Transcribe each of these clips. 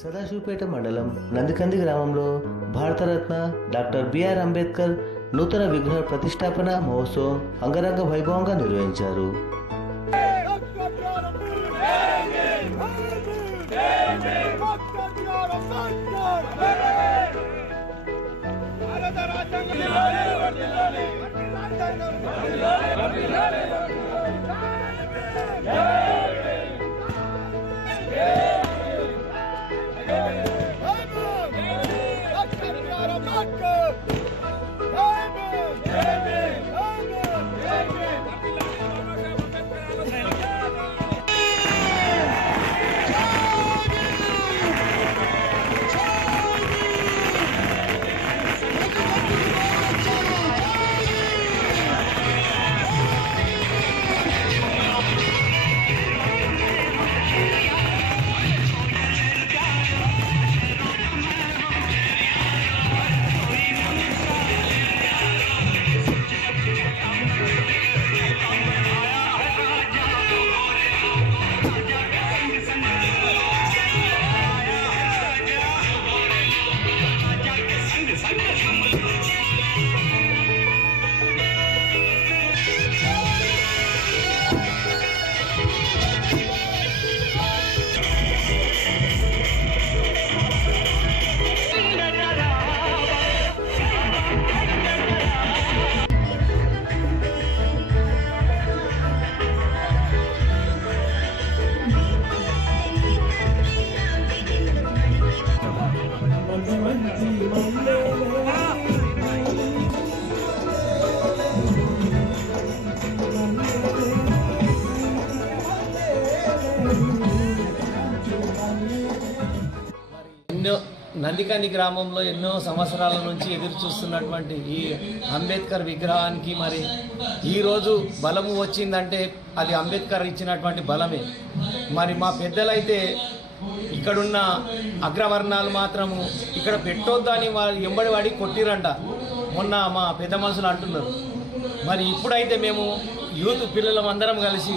సదాశివపేట మండలం నందికంది గ్రామంలో Bharat Ratna doctor BR Ambedkar నూతన విగ్రహ ప్రతిష్టాపన మహోత్సవం అంగరంగ వైభవంగా నిర్వహించారు. Aramaca! ఎన్నో నందికంది గ్రామంలో ఎన్నో సంవత్సరాల నుంచి ఎదురు చూస్తున్నటువంటి ఈ అంబేద్కర్ విగ్రహానికి మరి ఈరోజు బలము వచ్చిందంటే అది అంబేద్కర్ ఇచ్చినటువంటి బలమే. మరి మా పెద్దలైతే ఇక్కడున్న అగ్రవర్ణాలు మాత్రము ఇక్కడ పెట్టొద్దని వాళ్ళు ఎంబడి వాడి కొట్టిరంట. మొన్న మా పెద్ద మనుషులు అంటున్నారు. మరి ఇప్పుడైతే మేము యూత్ పిల్లలం అందరం కలిసి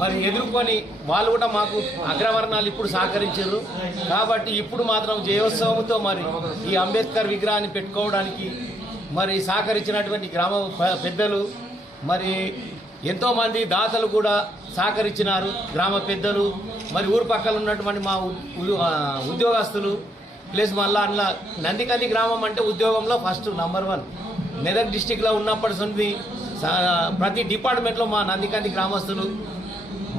మరి ఎదుర్కొని వాళ్ళు కూడా మాకు అగ్రవర్ణాలు ఇప్పుడు సహకరించారు. కాబట్టి ఇప్పుడు మాత్రం జయోత్సవంతో మరి ఈ అంబేద్కర్ విగ్రహాన్ని పెట్టుకోవడానికి మరి సహకరించినటువంటి గ్రామ పెద్దలు మరి ఎంతోమంది దాతలు కూడా సహకరించినారు. గ్రామ పెద్దలు మరి ఊరు పక్కన ఉన్నటువంటి మా ఉద్యోగస్తులు ప్లస్ మళ్ళా అందులో నందికంది గ్రామం అంటే ఉద్యోగంలో ఫస్ట్ నంబర్ వన్. మెదక్ డిస్టిక్లో ఉన్నప్పటి నుండి ప్రతి డిపార్ట్మెంట్లో మా నందికంది గ్రామస్తులు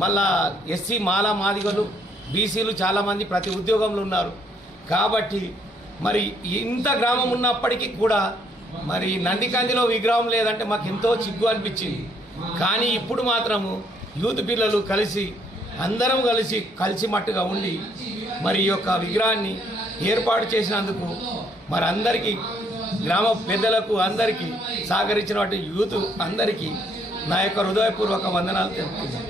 మళ్ళా ఎస్సీ మాలా మాదిగలు బీసీలు చాలామంది ప్రతి ఉద్యోగంలో ఉన్నారు. కాబట్టి మరి ఇంత గ్రామం ఉన్నప్పటికీ కూడా మరి నందికందిలో విగ్రహం లేదంటే మాకు ఎంతో చిగ్గు అనిపించింది. కానీ ఇప్పుడు మాత్రము యూత్ పిల్లలు కలిసి అందరం కలిసి కలిసి మట్టుగా ఉండి మరి ఈ యొక్క విగ్రహాన్ని ఏర్పాటు చేసినందుకు మరి అందరికీ గ్రామ పెద్దలకు అందరికీ సహకరించినటువంటి యూత్ అందరికీ నా యొక్క హృదయపూర్వక వందనాలు తెలుపుతున్నాను.